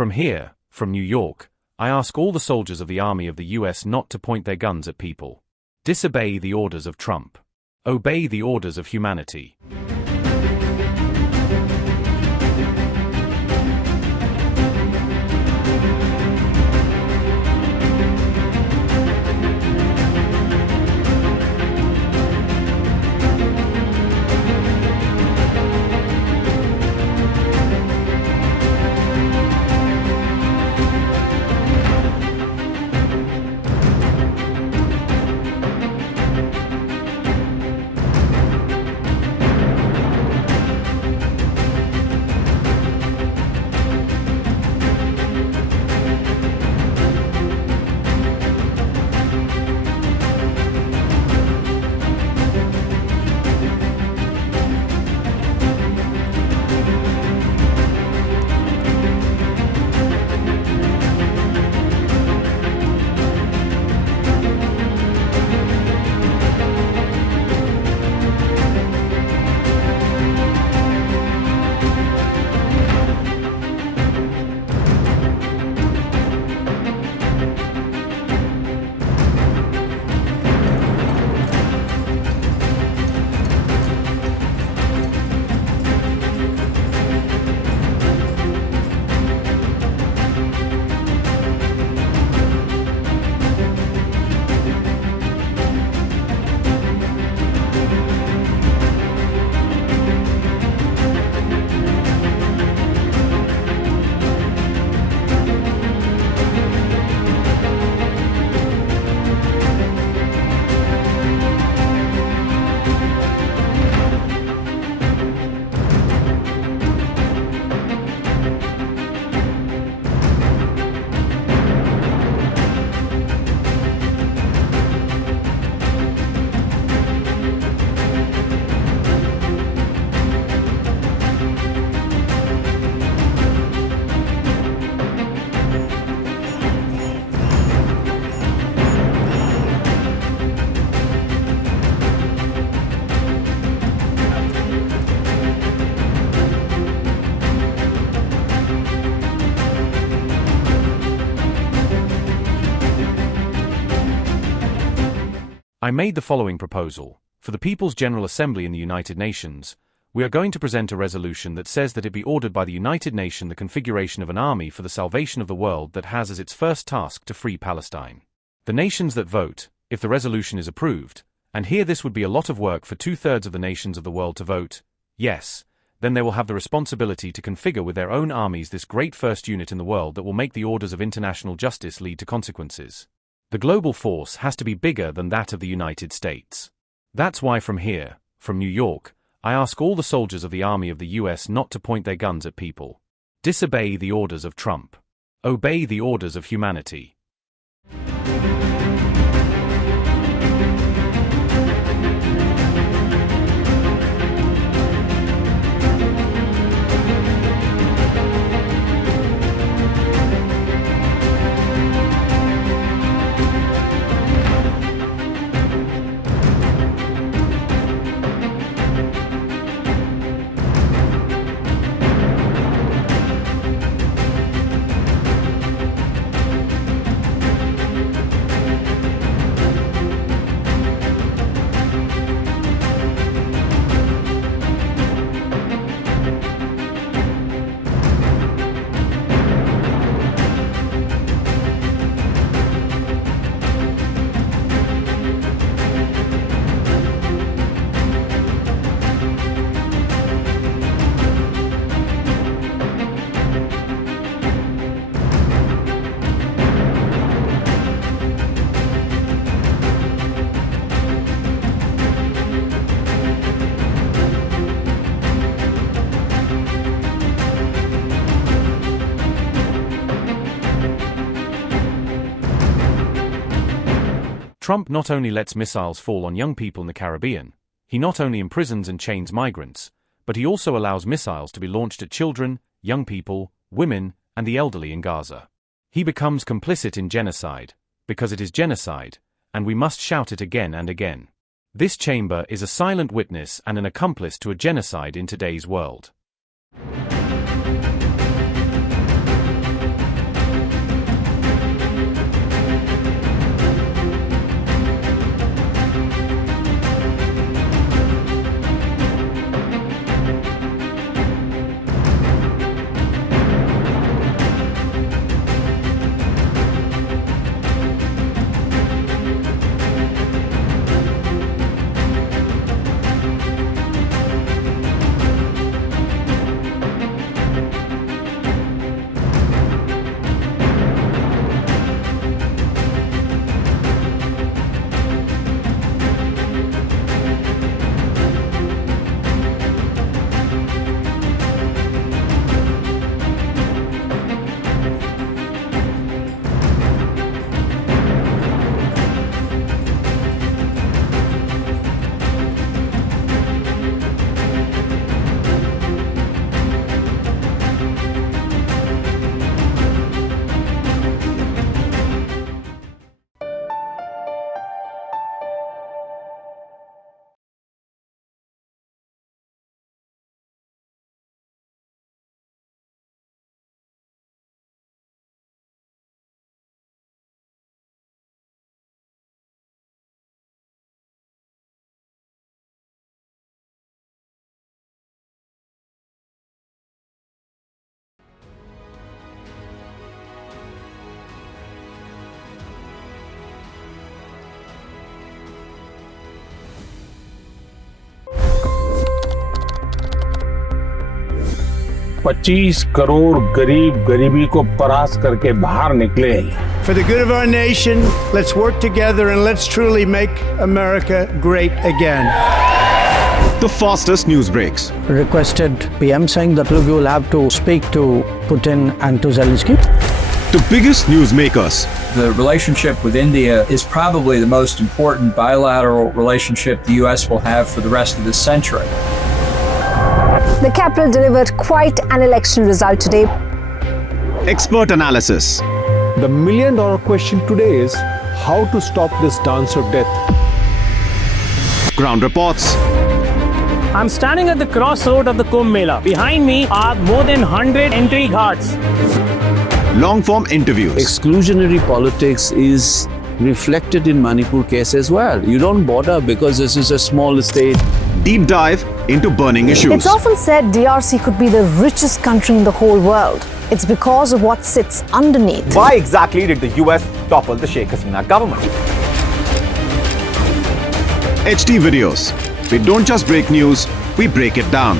From here, from New York, I ask all the soldiers of the army of the US not to point their guns at people. Disobey the orders of Trump. Obey the orders of humanity. I made the following proposal. For the People's General Assembly in the United Nations, we are going to present a resolution that says that it be ordered by the United Nations the configuration of an army for the salvation of the world that has as its first task to free Palestine. The nations that vote, if the resolution is approved, and here this would be a lot of work for 2/3 of the nations of the world to vote, yes, then they will have the responsibility to configure with their own armies this great first unit in the world that will make the orders of international justice lead to consequences. The global force has to be bigger than that of the United States. That's why from here, from New York, I ask all the soldiers of the army of the US not to point their guns at people. Disobey the orders of Trump. Obey the orders of humanity. Trump not only lets missiles fall on young people in the Caribbean, he not only imprisons and chains migrants, but he also allows missiles to be launched at children, young people, women, and the elderly in Gaza. He becomes complicit in genocide, because it is genocide, and we must shout it again and again. This chamber is a silent witness and an accomplice to a genocide in today's world. 25 crore गरीब गरीबी को परास्त करके बाहर निकले। For the good of our nation, let's work together and let's truly make America great again. The fastest news breaks. Requested PM saying that look, you will have to speak to Putin and to Zelensky. The biggest newsmakers. The relationship with India is probably the most important bilateral relationship the US will have for the rest of this century. The capital delivered quite an election result today. Expert analysis. The million-dollar question today is how to stop this dance of death. Ground reports. I'm standing at the crossroad of the Kumbh Mela. Behind me are more than 100 entry ghats. Long-form interviews. Exclusionary politics is reflected in Manipur case as well. You don't bother because this is a small state. Deep dive into burning issues. It's often said DRC could be the richest country in the whole world. It's because of what sits underneath. Why exactly did the US topple the Sheikh Hasina government? HT videos. We don't just break news, we break it down.